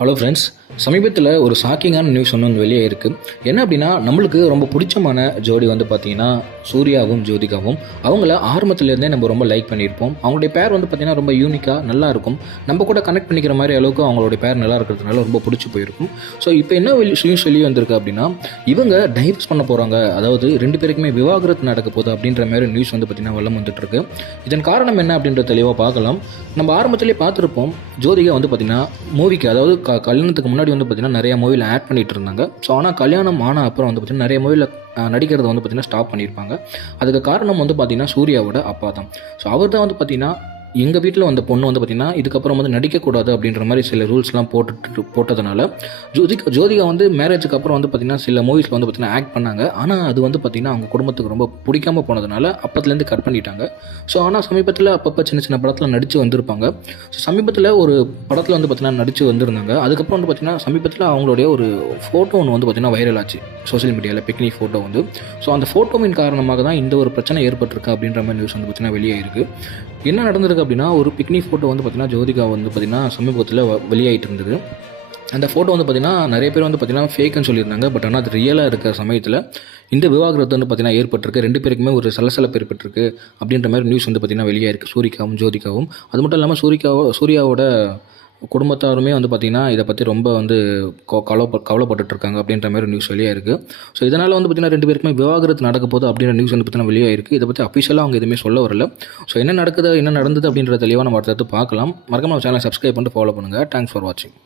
Hello friends, சமீபத்தில் ஒரு ஷாக்கிங்கான news ஒன்று வந்து வெளியே இருக்குது. என்ன அப்படின்னா, நம்மளுக்கு ரொம்ப பிடிச்சமான ஜோடி வந்து பார்த்திங்கன்னா சூர்யாவும் ஜோதிகாவும். அவங்கள ஆரம்பத்துலேருந்தே நம்ம ரொம்ப லைக் பண்ணியிருப்போம். அவங்களுடைய பேர் வந்து பார்த்திங்கன்னா ரொம்ப யூனிக்காக நல்லா இருக்கும். நம்ம கூட கனெக்ட் பண்ணிக்கிற மாதிரி அளவுக்கு அவங்களுடைய பேர் நல்லா இருக்கிறதுனால ரொம்ப பிடிச்சி போயிருக்கும். ஸோ இப்போ என்ன நியூஸ் வெளியே வந்திருக்கு அப்படின்னா, இவங்க டைவர்ஸ் பண்ண போகிறாங்க. அதாவது 2 பேருக்குமே விவாகரத்து நடக்க போகுது அப்படின்ற மாதிரி நியூஸ் வந்து பார்த்திங்கன்னா வெள்ளம் வந்துட்டுருக்கு. இதன் காரணம் என்ன அப்படின்ற தெளிவாக பார்க்கலாம். நம்ம ஆரம்பத்திலே பார்த்துருப்போம், ஜோதிகா வந்து பார்த்திங்கன்னா மூவிக்கு, அதாவது கல்யாணத்துக்கு முன்னாடி வந்து பார்த்திங்கன்னா நிறைய மூவியில் ஆட் பண்ணிகிட்டு இருந்தாங்க. ஸோ ஆனால் கல்யாணம் ஆன அப்புறம் வந்து பார்த்திங்கன்னா நிறைய மூவியில் நடிக்கிறத வந்து பார்த்திங்கன்னா ஸ்டாப் பண்ணியிருப்பாங்க. அதுக்கு காரணம் வந்து பார்த்திங்கன்னா சூர்யாவோட அப்பா தான். ஸோ அவர் தான் வந்து பார்த்திங்கன்னா எங்கள் வீட்டில் வந்த பொண்ணு வந்து பார்த்திங்கன்னா இதுக்கப்புறம் வந்து நடிக்கக்கூடாது அப்படின்ற மாதிரி சில ரூல்ஸ்லாம் போட்டதுனால ஜோதிகா வந்து மேரேஜுக்கு அப்புறம் வந்து பார்த்திங்கன்னா சில மூவிஸில் வந்து பார்த்திங்கன்னா ஆக்ட் பண்ணாங்க. ஆனால் அது வந்து பார்த்திங்கன்னா அவங்க குடும்பத்துக்கு ரொம்ப பிடிக்காமல் போனதுனால அப்பத்துலேருந்து கட் பண்ணிட்டாங்க. ஸோ ஆனால் சமீபத்தில் அப்பப்போ சின்ன சின்ன படத்தில் நடித்து வந்திருப்பாங்க. ஸோ சமீபத்தில் ஒரு படத்தில் வந்து பார்த்திங்கன்னா நடித்து வந்திருந்தாங்க. அதுக்கப்புறம் வந்து பார்த்திங்கன்னா சமீபத்தில் அவங்களுடைய ஒரு ஃபோட்டோ ஒன்று வந்து பார்த்திங்கன்னா வைரல் ஆச்சு சோஷியல் மீடியாவில், பிக்னிக் ஃபோட்டோ வந்து. ஸோ அந்த ஃபோட்டோவின் காரணமாக தான் இந்த ஒரு பிரச்சனை ஏற்பட்டிருக்கு அப்படின்ற மாதிரி நியூஸ் வந்து பார்த்திங்கன்னா வெளியே இருக்குது. என்ன நடந்திருக்கு அப்படின்னா, ஒரு பிக்னிக் ஃபோட்டோ வந்து பார்த்திங்கன்னா ஜோதிகா வந்து பார்த்திங்கன்னா சமீபத்தில் வெளியாகிட்டு இருந்தது. அந்த ஃபோட்டோ வந்து பார்த்திங்கன்னா நிறைய பேர் வந்து பார்த்திங்கன்னா ஃபேக்குன்னு சொல்லியிருந்தாங்க. பட் ஆனால் அது ரியலாக இருக்கிற சமயத்தில் இந்த விவாகரத்து வந்து பார்த்திங்கன்னா ஏற்பட்டிருக்கு. 2 பேருக்குமே ஒரு சலசலப்பு ஏற்பட்டிருக்கு அப்படின்ற மாதிரி நியூஸ் வந்து பார்த்திங்கன்னா வெளியாகிருக்கு, சூரிகாவும் ஜோதிகாவும். அது மட்டும் இல்லாமல் சூர்யாவோட குடும்பத்தாருமே வந்து பார்த்திங்கன்னா இதை பற்றி ரொம்ப வந்து கவலைப்பட்டுருக்காங்க அப்படின்ற மாதிரி நியூஸ் வெளியாக இருக்குது. ஸோ இதனால் வந்து பார்த்திங்கன்னா 2 பேருக்குமே விவாகரத்து நடக்க போகுது அப்படின்ற நியூஸ் வந்து பார்த்திங்கன்னா வெளியாக இருக்குது. இதை பற்றி அஃபிஷியலாக அவங்க எதுவுமே சொல்ல வரல. ஸோ என்ன நடந்தது அப்படின்றத தெளிவாக நம்ம அடுத்தது பார்க்கலாம். மறக்காம நம்ம சேனலை சப்ஸ்கிரைப் பண்ணிட்டு ஃபாலோ பண்ணுங்கள். தேங்க்ஸ் ஃபார் வாட்சிங்.